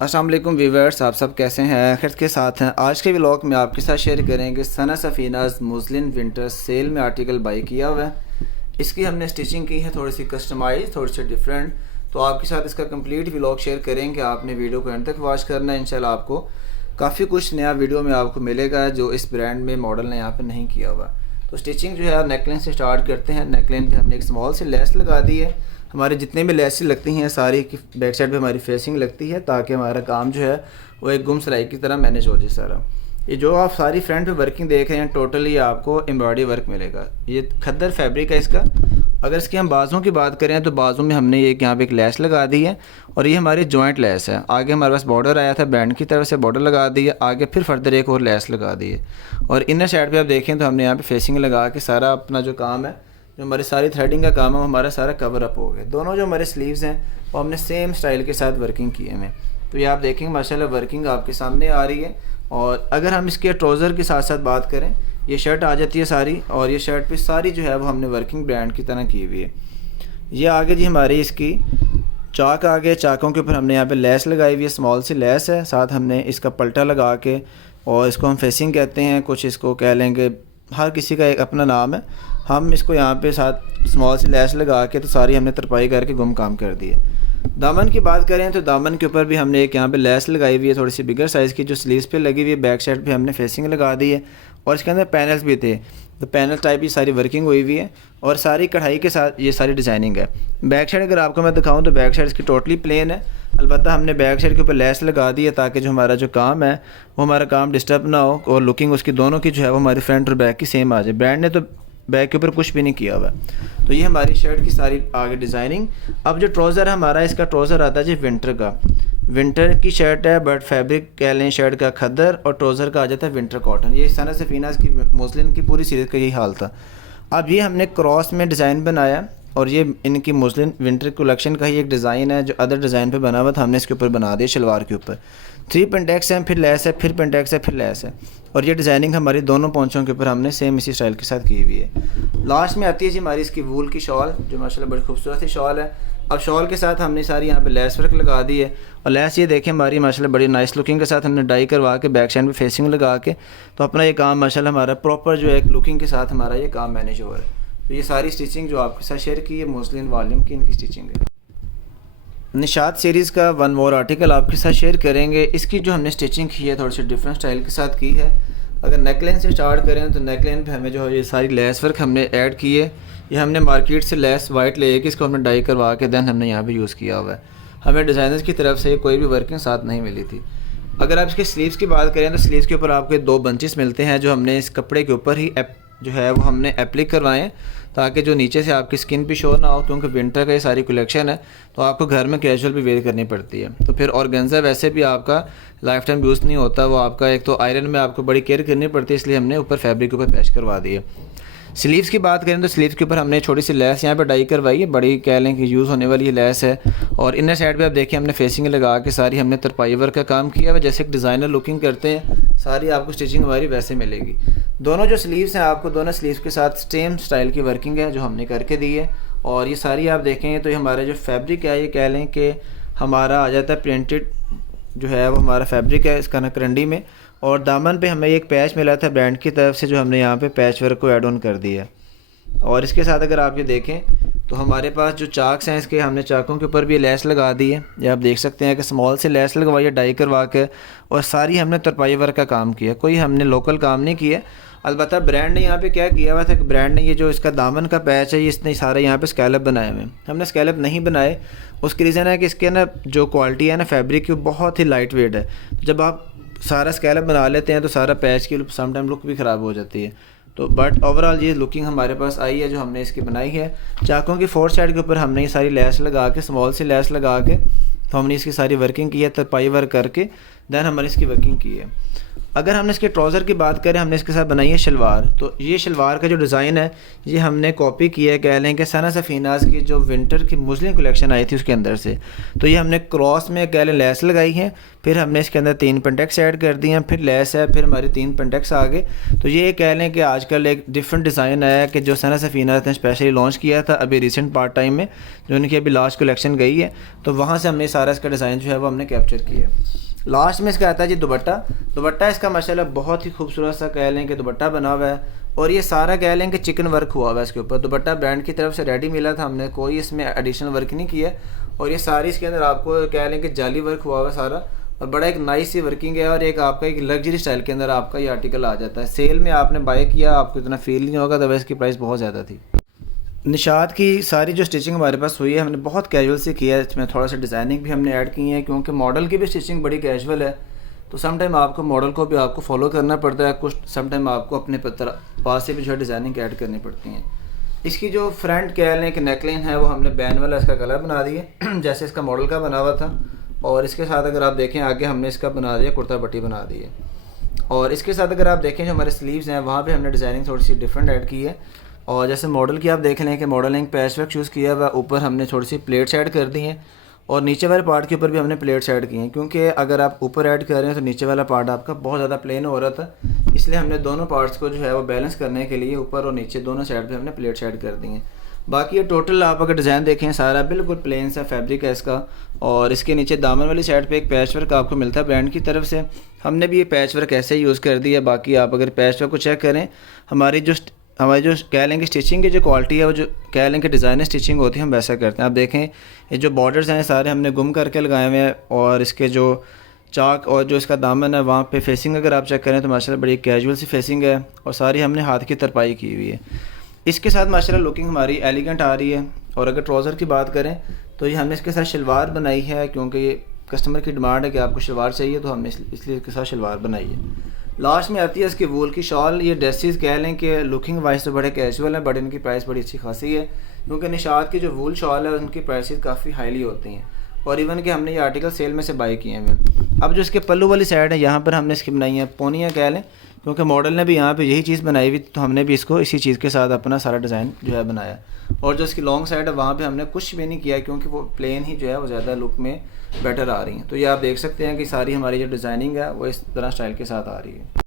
अस्सलाम वालेकुम व्यूअर्स, आप सब कैसे हैं? खैर के साथ हैं। आज के व्लॉग में आपके साथ शेयर करेंगे सना सफ़ीनाज़ मुस्लिन विंटर सेल में आर्टिकल बाई किया हुआ है। इसकी हमने स्टिचिंग की है थोड़ी सी कस्टमाइज, थोड़ी सी डिफरेंट। तो आपके साथ इसका कंप्लीट व्लॉग शेयर करेंगे। आपने वीडियो को एंड तक वॉच करना है। इंशाल्लाह आपको काफ़ी कुछ नया वीडियो में आपको मिलेगा जो इस ब्रांड में मॉडल ने यहाँ पर नहीं किया हुआ। तो स्टिचिंग जो है नेकलाइन से स्टार्ट करते हैं। नेकलाइन पर हमने एक स्मॉल से लेस लगा दी है। हमारे जितने भी लेसेस लगती हैं सारी की बैक साइड पे हमारी फेसिंग लगती है ताकि हमारा काम जो है वो एक गुम सिलाई की तरह मैनेज हो जाए सारा। ये जो आप सारी फ्रंट पे वर्किंग देख रहे हैं टोटली आपको एम्ब्रॉयडरी वर्क मिलेगा। ये खद्दर फैब्रिक है इसका। अगर इसके हम बाजुओं की बात करें तो बाजू में हमने एक यहाँ पे एक लेस लगा दी है और ये हमारी जॉइंट लेस है। आगे हमारे पास बॉर्डर आया था, बैंड की तरफ से बॉर्डर लगा दी है, आगे फिर फर्दर एक और लेस लगा दी है। और इनर साइड पे आप देखें तो हमने यहाँ पे फेसिंग लगा के सारा अपना जो काम है, जो हमारी सारी थ्रेडिंग का काम है, वो हमारा सारा कवर अप हो गया। दोनों जो हमारे स्लीव्स हैं वो हमने सेम स्टाइल के साथ वर्किंग किए हैं। तो ये आप देखेंगे माशाल्लाह वर्किंग आपके सामने आ रही है। और अगर हम इसके ट्राउज़र के साथ साथ बात करें, ये शर्ट आ जाती है सारी, और ये शर्ट पे सारी जो है वो हमने वर्किंग ब्रांड की तरह की हुई है। ये आगे जी हमारी इसकी चाक आ गए, चाकों के ऊपर हमने यहाँ पे लेस लगाई हुई है, स्मॉल सी लेस है। साथ हमने इसका पल्टा लगा के, और इसको हम फेसिंग कहते हैं, कुछ इसको कह लेंगे, हर किसी का एक अपना नाम है। हम इसको यहाँ पे साथ स्मॉल सी लेस लगा के तो सारी हमने तरपाई करके गुम काम कर दी है। दामन की बात करें तो दामन के ऊपर भी हमने एक यहाँ पे लेस लगाई हुई है, थोड़ी सी बिगर साइज़ की, जो स्लीव्स पे लगी हुई है। बैक साइड पे हमने फेसिंग लगा दी है और इसके अंदर पैनल्स भी थे, तो पैनल टाइप की सारी वर्किंग हुई हुई है और सारी कढ़ाई के साथ ये सारी डिज़ाइनिंग है। बैक साइड अगर आपको मैं दिखाऊँ तो बैक साइड इसकी टोटली प्लेन है। अलबत्ता हमने बैक साइड के ऊपर लेस लगा दी है ताकि जो हमारा जो काम है वो हमारा काम डिस्टर्ब ना हो और लुकिंग उसकी दोनों की जो है वो हमारी फ्रंट और बैक की सेम आ जाए। ब्रांड ने तो बैक के ऊपर कुछ भी नहीं किया हुआ। तो ये हमारी शर्ट की सारी आगे डिज़ाइनिंग। अब जो ट्राउज़र है हमारा, इसका ट्राउज़र आता है जी विंटर का। विंटर की शर्ट है, बट फैब्रिक कह लें शर्ट का खद्दर, और ट्राउज़र का आ जाता है विंटर कॉटन। ये सना सफ़ीनाज़ की मुस्लिन की पूरी सीरीज़ का यही हाल था। अब ये हमने क्रॉस में डिज़ाइन बनाया और ये इनकी मुस्लिन विंटर कलेक्शन का ही एक डिज़ाइन है जो अदर डिज़ाइन पे बना हुआ था, हमने इसके ऊपर बना दिया शलवार के ऊपर। 3 पेंटेक्स हैं, फिर लेस है, फिर पेंटेक्स है, फिर लेस है। और ये डिज़ाइनिंग हमारी दोनों पोंचों के ऊपर हमने सेम इसी स्टाइल के साथ की हुई है। लास्ट में आती है जी हमारी इसकी वूल की शॉल, जो माशाल्लाह बड़ी खूबसूरत सी शॉल है। अब शॉल के साथ हमने सारी यहाँ पे लेस वर्क लगा दी है, और लेस ये देखें हमारी माशाल्लाह बड़ी नाइस लुकिंग के साथ हमने डाई करवा के बैक साइड में फेसिंग लगा के, तो अपना ये काम माशाल्लाह हमारा प्रॉपर जो है एक लुकिंग के साथ हमारा ये काम मैनेज हो रहा है। तो ये सारी स्टिचिंग जो आपके साथ शेयर की है मुस्लिन वॉल्यूम की इनकी स्टिचिंग है। निशात सीरीज़ का वन मोर आर्टिकल आपके साथ शेयर करेंगे। इसकी जो हमने स्टिचिंग की है थोड़ी सी डिफरेंट स्टाइल के साथ की है। अगर नेकलाइन से स्टार्ट करें तो नेकलाइन पे हमें जो है ये सारी लेस वर्क हमने ऐड की है। ये हमने मार्केट से लेस वाइट ले के इसको हमने डाई करवा के देन हमने यहाँ पे यूज़ किया हुआ है। हमें डिज़ाइनर्स की तरफ से कोई भी वर्किंग साथ नहीं मिली थी। अगर आप इसके स्लीव्स की बात करें तो स्लीव्स के ऊपर आपको 2 बंचेस मिलते हैं जो हमने इस कपड़े के ऊपर ही जो है वो हमने एप्लिक करवाएं, ताकि जो नीचे से आपकी स्किन भी शो ना हो, क्योंकि विंटर का ये सारी कलेक्शन है तो आपको घर में कैजुअल भी वेयर करनी पड़ती है। तो फिर ऑर्गेन्जा वैसे भी आपका लाइफ टाइम यूज़ नहीं होता, वो आपका एक तो आयरन में आपको बड़ी केयर करनी पड़ती है, इसलिए हमने ऊपर फैब्रिक के ऊपर पैच करवा दी है। स्लीव्स की बात करें तो स्लीव्स के ऊपर हमने छोटी सी लेस यहाँ पे डाई करवाई है, बड़ी कह लें कि यूज़ होने वाली लेस है। और इनर साइड पे आप देखिए हमने फेसिंग लगा के सारी हमने तरपाई वर्क का काम किया हुआ, जैसे एक डिज़ाइनर लुकिंग करते हैं सारी आपको स्टिचिंग हमारी वैसे मिलेगी। दोनों जो स्लीव्स हैं आपको दोनों स्लीव्स के साथ सेम स्टाइल की वर्किंग है जो हमने करके दी है। और ये सारी आप देखेंगे तो ये हमारा जो फैब्रिक है ये कह लें कि हमारा आ जाता है प्रिंटेड जो है वो हमारा फैब्रिक है इसका नकरंडी में। और दामन पे हमें एक पैच मिला था ब्रांड की तरफ से जो हमने यहाँ पे पैच वर्क को ऐड ऑन कर दिया है। और इसके साथ अगर आप ये देखें तो हमारे पास जो चाक्स हैं इसके हमने चाकों के ऊपर भी लेस लगा दी है। ये आप देख सकते हैं कि स्मॉल से लेस लगवाई है डाई करवा के, और सारी हमने तरपाई वर्क का काम किया, कोई हमने लोकल काम नहीं किया। अलबत्ता ब्रांड ने यहाँ पे क्या किया हुआ था कि ब्रांड ने ये जो इसका दामन का पैच है ये इसने सारे यहाँ पे स्कैलप बनाए हुए हैं। हमने स्कैलप नहीं बनाए, उसकी रीज़न है कि इसके ना जो क्वालिटी है ना फैब्रिक की बहुत ही लाइट वेट है। जब आप सारा स्कैलप बना लेते हैं तो सारा पैच की समटाइम लुक भी ख़राब हो जाती है। तो बट ओवरऑल ये लुकिंग हमारे पास आई है जो हमने इसकी बनाई है। चाकों की 4 साइड के ऊपर हमने ये सारी लेस लगा के, स्मॉल सी लेस लगा के, तो हमने इसकी सारी वर्किंग की है तरपाई वर्क करके। दैन हमने इसकी वर्किंग की है। अगर हमने इसके ट्राउज़र की बात करें, हमने इसके साथ बनाई है शलवार। तो ये शलवार का जो डिज़ाइन है ये हमने कॉपी किया है, कह लें कि सना सफ़ीनाज़ की जो विंटर की मुस्लिम कलेक्शन आई थी उसके अंदर से। तो ये हमने क्रॉस में कह लें लेस लगाई है, फिर हमने इसके अंदर 3 पेंटेक्स ऐड कर दिए हैं, फिर लेस है, फिर हमारी 3 पेंटेक्स आ गए। तो ये कह लें कि आजकल एक डिफरेंट डिज़ाइन आया है कि जो सना सफ़ीनाज़ ने स्पेशली लॉन्च किया था अभी रिसेंट पार्ट टाइम में, जो उनकी अभी लास्ट कलेक्शन गई है, तो वहाँ से हमने सारा इसका डिज़ाइन जो है वो हमने कैप्चर किया है। लास्ट में इसका आता है जी दुपट्टा इसका माशाल्लाह बहुत ही खूबसूरत सा कह लें कि दुपट्टा बना हुआ है, और ये सारा कह लें कि चिकन वर्क हुआ हुआ है इसके ऊपर। दुपट्टा ब्रांड की तरफ से रेडी मिला था, हमने कोई इसमें एडिशनल वर्क नहीं किया, और ये सारी इसके अंदर आपको कह लें कि जाली वर्क हुआ हुआ है सारा, और बड़ा एक नाइस सी वर्किंग है, और एक आपका एक लग्जरी स्टाइल के अंदर आपका ये आर्टिकल आ जाता है। सेल में आपने बाय किया आपको इतना फील नहीं होगा, तो इसकी प्राइस बहुत ज़्यादा थी। निशात की सारी जो स्टिचिंग हमारे पास हुई है हमने बहुत कैजुअल से किया है, इसमें थोड़ा सा डिज़ाइनिंग भी हमने ऐड की है, क्योंकि मॉडल की भी स्टिचिंग बड़ी कैजुअल है। तो सम टाइम आपको मॉडल को भी आपको फॉलो करना पड़ता है, कुछ सम टाइम आपको अपने पास से भी जो है डिज़ाइनिंग ऐड करनी पड़ती हैं। इसकी जो फ्रंट कह लें कि नेकलाइन है वो हमने बैन वाला इसका गला बना दिया जैसे इसका मॉडल का बना हुआ था, और इसके साथ अगर आप देखें आगे हमने इसका बना दिया कुर्ता पट्टी बना दी है। और इसके साथ अगर आप देखें जो हमारे स्लीव्स हैं वहाँ पे हमने डिज़ाइनिंग थोड़ी सी डिफरेंट ऐड की है। और जैसे मॉडल की आप देख लें कि मॉडलिंग पैच वर्क चूज़ किया हुआ, ऊपर हमने थोड़ी सी प्लेट्स ऐड कर दी हैं, और नीचे वाले पार्ट के ऊपर भी हमने प्लेट्स ऐड की हैं, क्योंकि अगर आप ऊपर ऐड कर रहे हैं तो नीचे वाला पार्ट आपका बहुत ज़्यादा प्लेन हो रहा था, इसलिए हमने दोनों पार्ट्स को जो है वो बैलेंस करने के लिए ऊपर और नीचे दोनों साइड पे हमने प्लेट्स ऐड कर दी हैं। बाकी ये टोटल आप अगर डिज़ाइन देखें सारा बिल्कुल प्लेन सा फैब्रिक है इसका, और इसके नीचे दामन वाली साइड पे एक पैच वर्क आपको मिलता है ब्रांड की तरफ से, हमने भी ये पैच वर्क ऐसे यूज़ कर दिया। बाकी आप अगर पैच वर्क को चेक करें, हमारी जो कह लें कि स्टिचिंग की जो क्वालिटी है वो जो कह लें कि डिज़ाइनर स्टिचिंग होती है हम वैसा करते हैं। आप देखें ये जो बॉर्डर्स हैं सारे हमने गुम करके लगाए हुए हैं, और इसके जो चाक और जो इसका दामन है वहाँ पे फेसिंग अगर आप चेक करें तो माशाल्लाह बड़ी कैजुअल सी फेसिंग है, और सारी हमने हाथ की तरपाई की हुई है। इसके साथ माशाल्लाह लुकिंग हमारी एलिगेंट आ रही है। और अगर ट्राउज़र की बात करें तो ये हमने इसके साथ शलवार बनाई है, क्योंकि कस्टमर की डिमांड है कि आपको शलवार चाहिए, तो हमने इसलिए इसके साथ शलवार बनाई है। लास्ट में आती है इसकी वूल की शॉल। ये ड्रेसेस कह लें कि लुकिंग वाइज तो बड़े कैजुअल हैं, बट इनकी प्राइस बड़ी अच्छी खासी है, क्योंकि निशात की जो वूल शॉल है उनकी प्राइसेस काफ़ी हाईली होती हैं, और इवन कि हमने ये आर्टिकल सेल में से बाई किए हैं। अब जो इसके पल्लू वाली साइड है यहाँ पर हमने इसकी बनाई है पोनियाँ कह लें, क्योंकि मॉडल ने भी यहाँ पे यही चीज़ बनाई हुई, तो हमने भी इसको इसी चीज़ के साथ अपना सारा डिज़ाइन जो है बनाया। और जो इसकी लॉन्ग साइड है वहाँ पे हमने कुछ भी नहीं किया, क्योंकि वो प्लेन ही जो है वो ज़्यादा लुक में बेटर आ रही हैं। तो ये आप देख सकते हैं कि सारी हमारी जो डिज़ाइनिंग है वो इस तरह स्टाइल के साथ आ रही है।